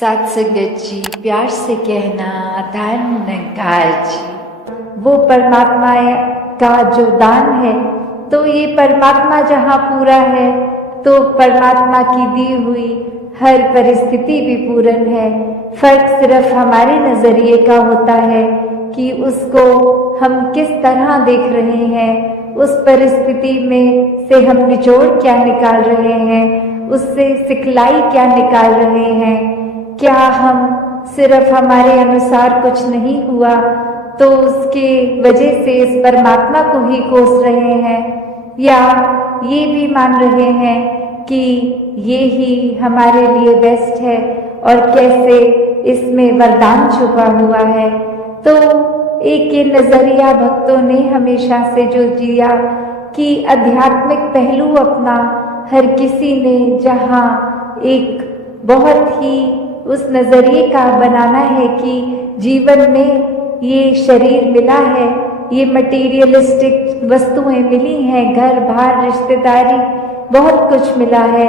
साथ संगत जी, प्यार से कहना धन्यकार जी। वो परमात्मा का जो दान है, तो ये परमात्मा जहाँ पूरा है तो परमात्मा की दी हुई हर परिस्थिति भी पूर्ण है। फर्क सिर्फ हमारे नजरिए का होता है कि उसको हम किस तरह देख रहे हैं, उस परिस्थिति में से हम निचोड़ क्या निकाल रहे हैं, उससे सिखलाई क्या निकाल रहे हैं। क्या हम सिर्फ हमारे अनुसार कुछ नहीं हुआ तो उसके वजह से इस परमात्मा को ही कोस रहे हैं, या ये भी मान रहे हैं कि ये ही हमारे लिए बेस्ट है और कैसे इसमें वरदान छुपा हुआ है। तो एक ये नजरिया भक्तों ने हमेशा से जो जिया कि आध्यात्मिक पहलू अपना हर किसी ने जहाँ एक बहुत ही उस नजरिए का बनाना है कि जीवन में ये शरीर मिला है, ये मटेरियलिस्टिक वस्तुएं मिली हैं, घर बार रिश्तेदारी बहुत कुछ मिला है,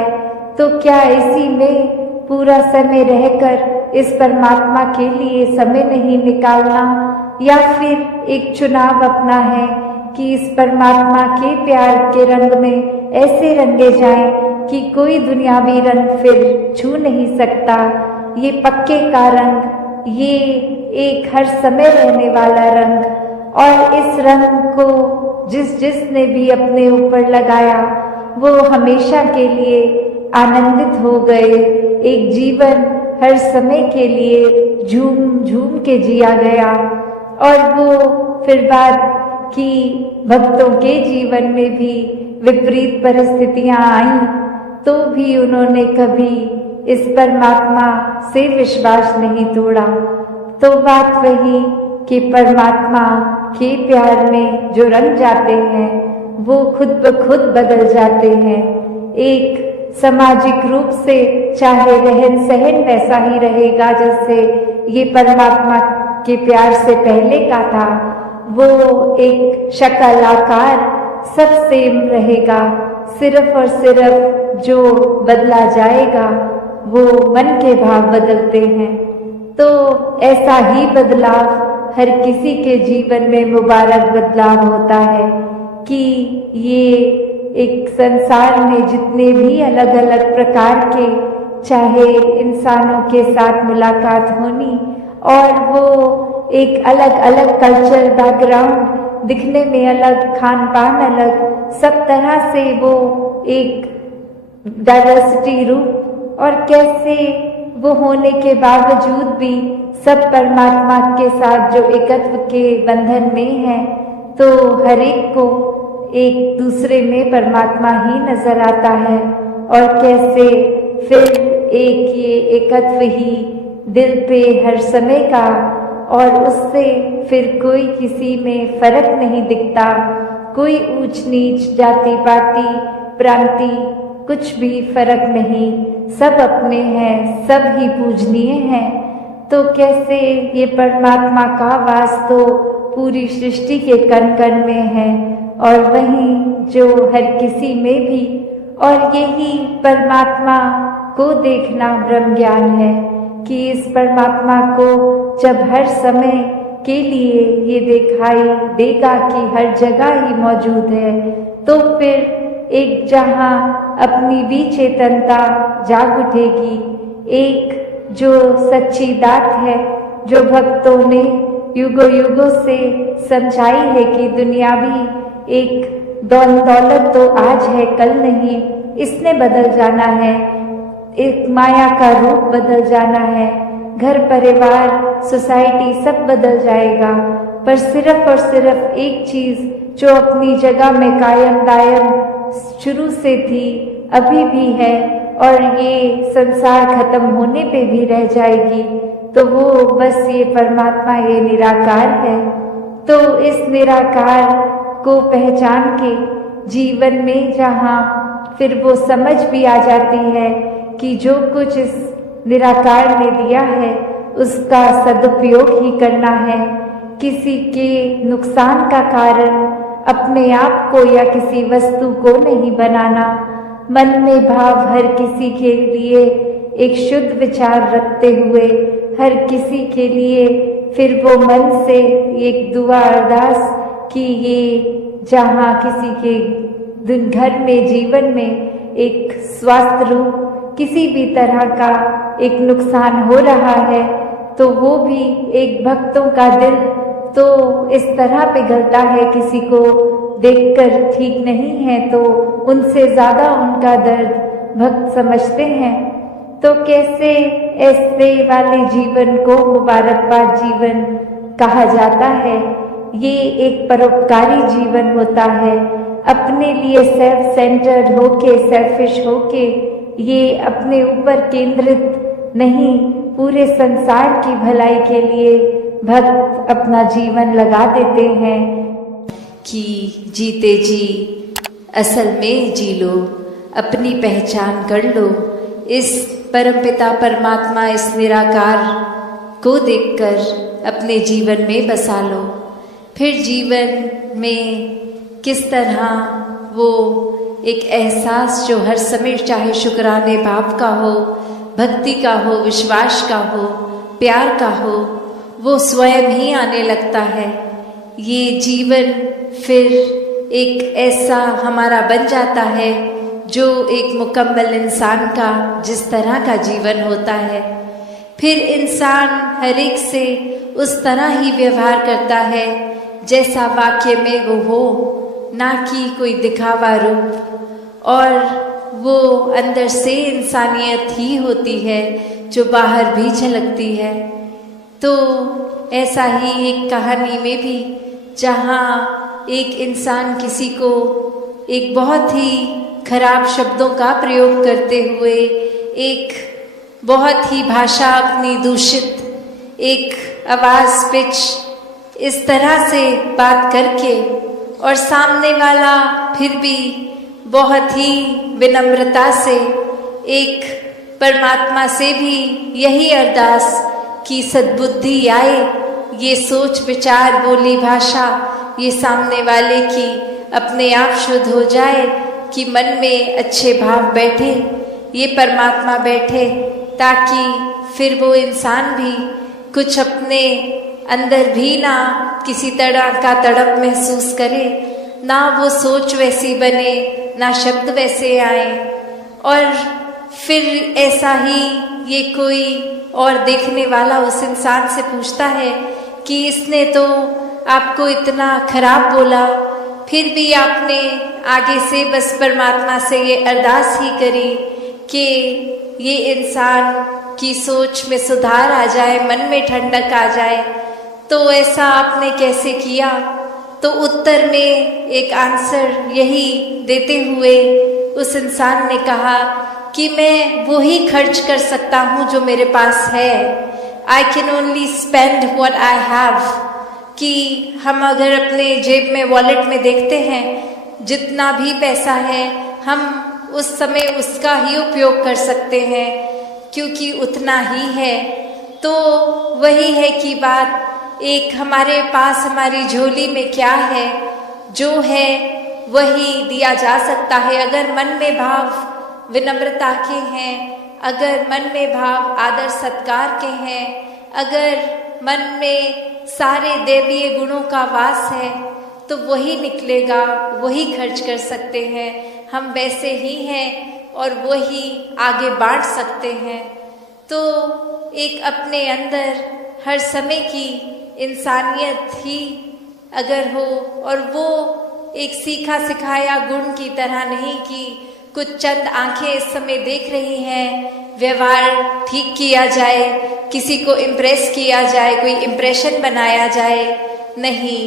तो क्या इसी में पूरा समय रहकर इस परमात्मा के लिए समय नहीं निकालना, या फिर एक चुनाव अपना है कि इस परमात्मा के प्यार के रंग में ऐसे रंगे जाएं कि कोई दुनियावी रंग फिर छू नहीं सकता। ये पक्के का रंग, ये एक हर समय रहने वाला रंग, और इस रंग को जिसने भी अपने ऊपर लगाया वो हमेशा के लिए आनंदित हो गए। एक जीवन हर समय के लिए झूम झूम के जिया गया। और वो फिर बात कि भक्तों के जीवन में भी विपरीत परिस्थितियां आईं तो भी उन्होंने कभी इस परमात्मा से विश्वास नहीं तोड़ा। तो बात वही कि परमात्मा के प्यार में जो रंग जाते हैं वो खुद ब खुद बदल जाते हैं। एक सामाजिक रूप से चाहे रहन सहन वैसा ही रहेगा जैसे ये परमात्मा के प्यार से पहले का था, वो एक शक्ल आकार सब सेम रहेगा, सिर्फ और सिर्फ जो बदला जाएगा वो मन के भाव बदलते हैं। तो ऐसा ही बदलाव हर किसी के जीवन में मुबारक बदलाव होता है कि ये एक संसार में जितने भी अलग अलग प्रकार के चाहे इंसानों के साथ मुलाकात होनी, और वो एक अलग अलग कल्चर बैकग्राउंड, दिखने में अलग, खान पान अलग, सब तरह से वो एक डाइवर्सिटी रूप, और कैसे वो होने के बावजूद भी सब परमात्मा के साथ जो एकत्व के बंधन में है, तो हर एक को एक दूसरे में परमात्मा ही नजर आता है। और कैसे फिर एक ये एकत्व ही दिल पे हर समय का, और उससे फिर कोई किसी में फर्क नहीं दिखता, कोई ऊंच नीच, जाति पाति प्रांति कुछ भी फर्क नहीं, सब अपने हैं, सब ही पूजनीय हैं। तो कैसे ये परमात्मा का वास तो पूरी सृष्टि के कण कण में है, और वहीं जो हर किसी में भी, और यही परमात्मा को देखना ब्रह्म ज्ञान है कि इस परमात्मा को जब हर समय के लिए ये दिखाई देगा कि हर जगह ही मौजूद है, तो फिर एक जहाँ अपनी भी चेतनता जाग उठेगी, एक जो सच्ची दात है जो भक्तों ने युगों युगों से समझाई है कि दुनियावी एक दौलत तो आज है कल नहीं, इसने बदल जाना है, एक माया का रूप बदल जाना है, घर परिवार सोसाइटी सब बदल जाएगा, पर सिर्फ और सिर्फ एक चीज जो अपनी जगह में कायम दायम शुरू से थी, अभी भी है, और ये संसार खत्म होने पे भी रह जाएगी, तो वो बस ये परमात्मा, ये निराकार है। तो इस निराकार को पहचान के जीवन में जहाँ फिर वो समझ भी आ जाती है कि जो कुछ इस निराकार ने दिया है उसका सदुपयोग ही करना है, किसी के नुकसान का कारण अपने आप को या किसी वस्तु को नहीं बनाना। मन में भाव हर किसी के लिए एक शुद्ध विचार रखते हुए हर किसी के लिए फिर वो मन से एक दुआ अरदास कि ये जहाँ किसी के घर में जीवन में एक स्वास्थ्य रूप किसी भी तरह का एक नुकसान हो रहा है तो वो भी एक भक्तों का दिल तो इस तरह पिघलता है, किसी को देखकर ठीक नहीं है तो उनसे ज़्यादा उनका दर्द भक्त समझते हैं। तो कैसे ऐसे वाले जीवन को मुबारकबाद जीवन कहा जाता है। ये एक परोपकारी जीवन होता है, अपने लिए सेल्फ सेंटर्ड होके, सेल्फिश होके, ये अपने ऊपर केंद्रित नहीं, पूरे संसार की भलाई के लिए भक्त अपना जीवन लगा देते हैं कि जीते जी असल में जी लो, अपनी पहचान कर लो, इस परमपिता परमात्मा, इस निराकार को देखकर अपने जीवन में बसा लो। फिर जीवन में किस तरह वो एक एहसास जो हर समय चाहे शुक्राने भाव का हो, भक्ति का हो, विश्वास का हो, प्यार का हो, वो स्वयं ही आने लगता है। ये जीवन फिर एक ऐसा हमारा बन जाता है जो एक मुकम्मल इंसान का जिस तरह का जीवन होता है। फिर इंसान हर एक से उस तरह ही व्यवहार करता है जैसा वाक्य में वो हो, ना कि कोई दिखावा रूप, और वो अंदर से इंसानियत ही होती है जो बाहर भी झलकती है। तो ऐसा ही एक कहानी में भी जहाँ एक इंसान किसी को एक बहुत ही खराब शब्दों का प्रयोग करते हुए, एक बहुत ही भाषा अपनी दूषित, एक आवाज़ पिच इस तरह से बात करके, और सामने वाला फिर भी बहुत ही विनम्रता से एक परमात्मा से भी यही अरदास कि सद्बुद्धि आए, ये सोच विचार बोली भाषा ये सामने वाले की अपने आप शुद्ध हो जाए, कि मन में अच्छे भाव बैठे, ये परमात्मा बैठे, ताकि फिर वो इंसान भी कुछ अपने अंदर भी ना किसी तरह का तड़प महसूस करे, ना वो सोच वैसी बने, ना शब्द वैसे आए। और फिर ऐसा ही ये कोई और देखने वाला उस इंसान से पूछता है कि इसने तो आपको इतना खराब बोला, फिर भी आपने आगे से बस परमात्मा से ये अरदास ही करी कि ये इंसान की सोच में सुधार आ जाए, मन में ठंडक आ जाए, तो ऐसा आपने कैसे किया? तो उत्तर में एक आंसर यही देते हुए उस इंसान ने कहा कि मैं वो ही खर्च कर सकता हूँ जो मेरे पास है। I can only spend what I have। कि हम अगर अपने जेब में, वॉलेट में देखते हैं, जितना भी पैसा है हम उस समय उसका ही उपयोग कर सकते हैं, क्योंकि उतना ही है। तो वही है कि बात, एक हमारे पास हमारी झोली में क्या है, जो है वही दिया जा सकता है। अगर मन में भाव विनम्रता के हैं, अगर मन में भाव आदर सत्कार के हैं, अगर मन में सारे दैवीय गुणों का वास है, तो वही निकलेगा, वही खर्च कर सकते हैं। हम वैसे ही हैं और वही आगे बांट सकते हैं। तो एक अपने अंदर हर समय की इंसानियत ही अगर हो, और वो एक सीखा सिखाया गुण की तरह नहीं कि कुछ चंद आंखें इस समय देख रही हैं, व्यवहार ठीक किया जाए, किसी को इम्प्रेस किया जाए, कोई इम्प्रेशन बनाया जाए। नहीं,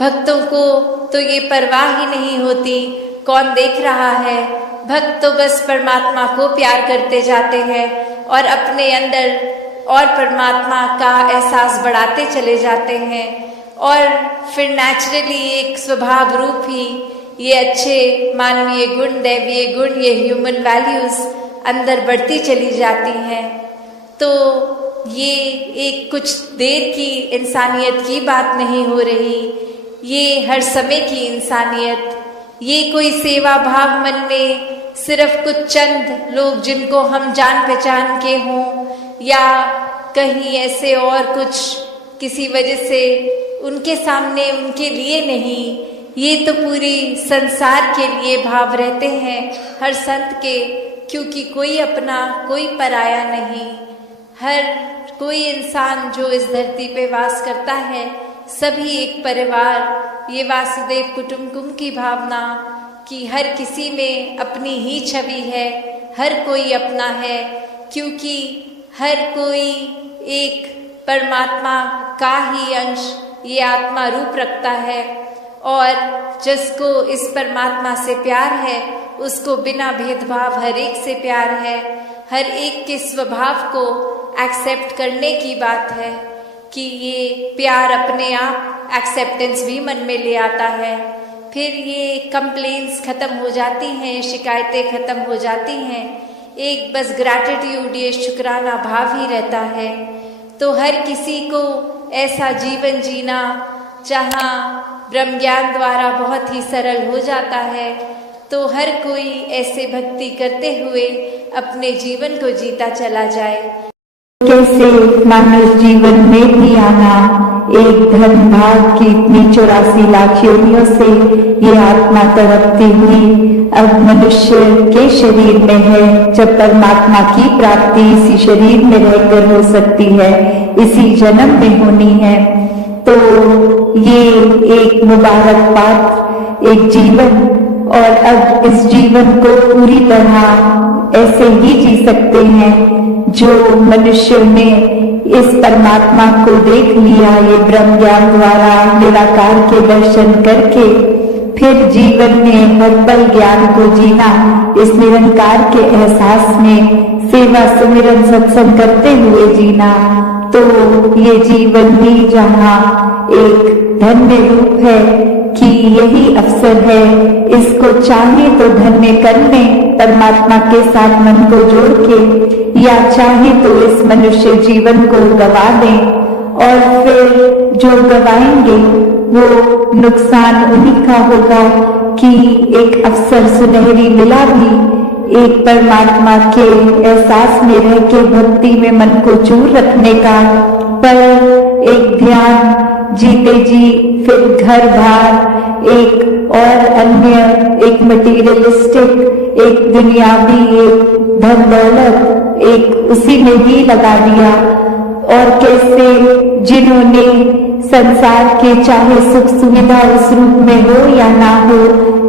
भक्तों को तो ये परवाह ही नहीं होती कौन देख रहा है। भक्त तो बस परमात्मा को प्यार करते जाते हैं और अपने अंदर और परमात्मा का एहसास बढ़ाते चले जाते हैं, और फिर नेचुरली एक स्वभाव रूप ही ये अच्छे मानवीय गुण, दैवीय गुण, ये ह्यूमन वैल्यूज अंदर बढ़ती चली जाती हैं। तो ये एक कुछ देर की इंसानियत की बात नहीं हो रही, ये हर समय की इंसानियत, ये कोई सेवा भाव मन में सिर्फ कुछ चंद लोग जिनको हम जान पहचान के हों या कहीं ऐसे और कुछ किसी वजह से उनके सामने उनके लिए नहीं, ये तो पूरी संसार के लिए भाव रहते हैं हर संत के, क्योंकि कोई अपना कोई पराया नहीं। हर कोई इंसान जो इस धरती पे वास करता है सभी एक परिवार, ये वासुदेव कुटुंबकम की भावना कि हर किसी में अपनी ही छवि है, हर कोई अपना है, क्योंकि हर कोई एक परमात्मा का ही अंश ये आत्मा रूप रखता है और जिसको इस परमात्मा से प्यार है उसको बिना भेदभाव हर एक से प्यार है। हर एक के स्वभाव को एक्सेप्ट करने की बात है कि ये प्यार अपने आप एक्सेप्टेंस भी मन में ले आता है। फिर ये कंप्लेंट्स खत्म हो जाती हैं, शिकायतें खत्म हो जाती हैं, एक बस ग्रैटिट्यूड ये शुक्राना भाव ही रहता है। तो हर किसी को ऐसा जीवन जीना जहाँ ब्रह्म ज्ञान द्वारा बहुत ही सरल हो जाता है, तो हर कोई ऐसे भक्ति करते हुए अपने जीवन को जीता चला जाए। कैसे मानव जीवन में भी आना, एक धन भाग की इतनी 84 लाख योनियों से ये आत्मा तड़पती हुई अब मनुष्य के शरीर में है, जब परमात्मा की प्राप्ति इसी शरीर में रहकर हो सकती है, इसी जन्म में होनी है। तो ये एक मुबारक पात्र, एक जीवन, और अब इस जीवन को पूरी तरह ऐसे ही जी सकते हैं जो मनुष्य ने इस परमात्मा को देख लिया, ये ब्रह्म ज्ञान द्वारा निराकार के दर्शन करके फिर जीवन में हर पल ज्ञान को जीना, इस निरंकार के एहसास में सेवा सुमिरन सत्संग करते हुए जीना। तो ये जीवन भी जहाँ एक धन्य रूप है कि यही अवसर है, इसको चाहे तो धन्य कर लें परमात्मा के साथ मन को जोड़ के, या चाहे तो इस मनुष्य जीवन को गवा दें, और फिर जो गवाएंगे वो नुकसान उन्हीं का होगा कि एक अवसर सुनहरी मिला भी एक परमात्मा के एहसास में रह के भक्ति में मन को चूर रखने का, पर एक ध्यान जीते जी फिर घर बार एक और अन्य, एक मटीरियलिस्टिक, एक दुनियावी, एक धन दौलत, एक उसी में ही लगा दिया। और कैसे जिन्होंने संसार के चाहे सुख सुविधा उस रूप में हो या ना हो,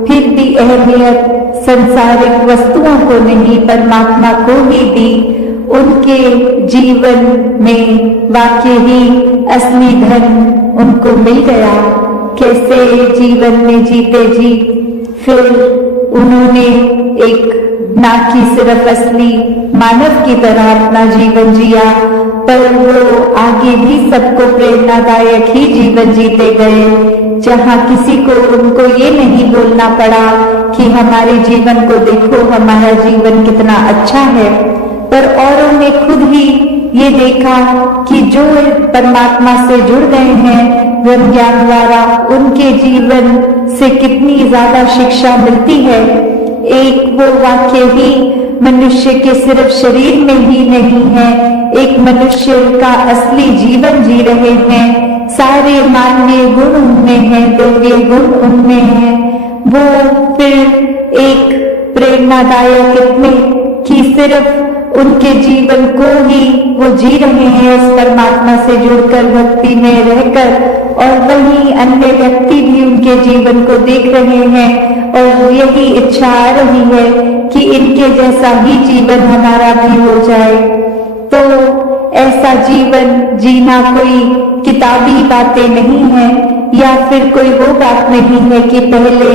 फिर भी अहमियत संसारिक वस्तुओं को नहीं परमात्मा को ही दी, उनके जीवन में वाकई ही असली धन उनको मिल गया। कैसे जीवन में जीते जी फिर उन्होंने एक ना कि सिर्फ असली मानव की तरह अपना जीवन जिया, पर वो आगे भी सबको प्रेरणादायक ही जीवन जीते गए, जहाँ किसी को उनको ये नहीं बोलना पड़ा कि हमारे जीवन को देखो, हमारा जीवन कितना अच्छा है, पर औरों ने खुद ही ये देखा कि जो परमात्मा से जुड़ गए हैं ब्रह्म ज्ञान द्वारा, उनके जीवन से कितनी ज्यादा शिक्षा मिलती है। एक वो वाक्य ही मनुष्य के सिर्फ शरीर में ही नहीं है, एक मनुष्य का असली जीवन जी रहे हैं, सारे मान्य गुण उनमें हैं, दिव्य गुण उनमें हैं। वो फिर एक प्रेरणादायक इतने कि सिर्फ उनके जीवन को ही वो जी रहे हैं इस परमात्मा से जुड़कर भक्ति में रहकर, और वही अन्य व्यक्ति भी उनके जीवन को देख रहे हैं और यही इच्छा आ रही है कि इनके जैसा ही जीवन हमारा भी हो जाए। तो ऐसा जीवन जीना कोई किताबी बातें नहीं है, या फिर कोई वो बात नहीं है कि पहले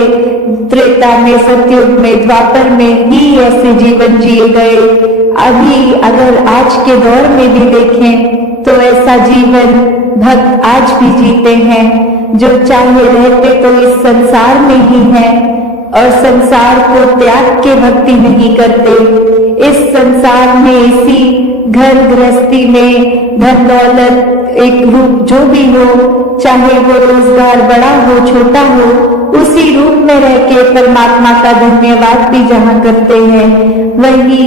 त्रेता में, सतयुग में, द्वापर में ही ऐसे जीवन जिए गए। अभी अगर आज के दौर में भी देखें तो ऐसा जीवन भक्त आज भी जीते हैं, जो चाहे रहते तो इस संसार में ही हैं और संसार को त्याग के भक्ति नहीं करते। इस संसार में, इसी घर गृहस्थी में, धन दौलत एक रूप जो भी हो, चाहे वो रोजगार बड़ा हो छोटा हो, उसी रूप में रह के परमात्मा का धन्यवाद भी जहाँ करते हैं, वही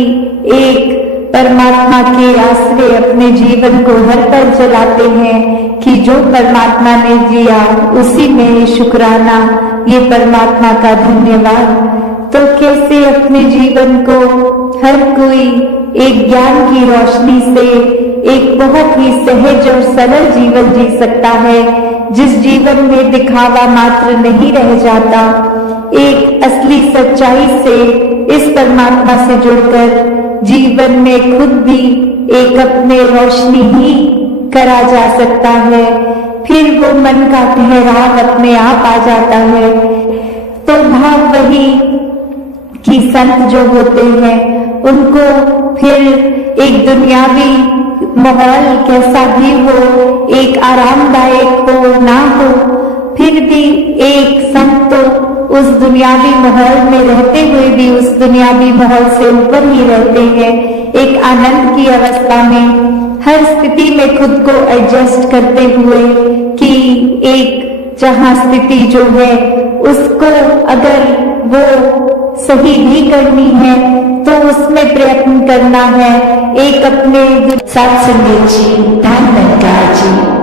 एक परमात्मा के आश्रय अपने जीवन को हर पल चलाते हैं कि जो परमात्मा ने दिया उसी में शुक्राना, ये परमात्मा का धन्यवाद। तो कैसे अपने जीवन को हर कोई एक ज्ञान की रोशनी से एक बहुत ही सहज और सरल जीवन जी सकता है, जिस जीवन में दिखावा मात्र नहीं रह जाता, एक असली सच्चाई से इस परमात्मा से जुड़कर जीवन में खुद भी एक अपने रोशनी ही करा जा सकता है, फिर वो मन का ठहराव अपने आप आ जाता है। तो भाव वही कि संत जो होते हैं उनको फिर एक दुनियावी माहौल कैसा भी हो, एक आरामदायक हो ना हो, फिर भी एक संत तो उस दुनियावी माहौल में रहते हुए भी उस दुनियावी माहौल से ऊपर ही रहते हैं, एक आनंद की अवस्था में हर स्थिति में खुद को एडजस्ट करते हुए कि एक जहाँ स्थिति जो है उसको अगर वो सही भी करनी है तो उसमें प्रयत्न करना है। एक अपने साथ संगत जी, धन जी।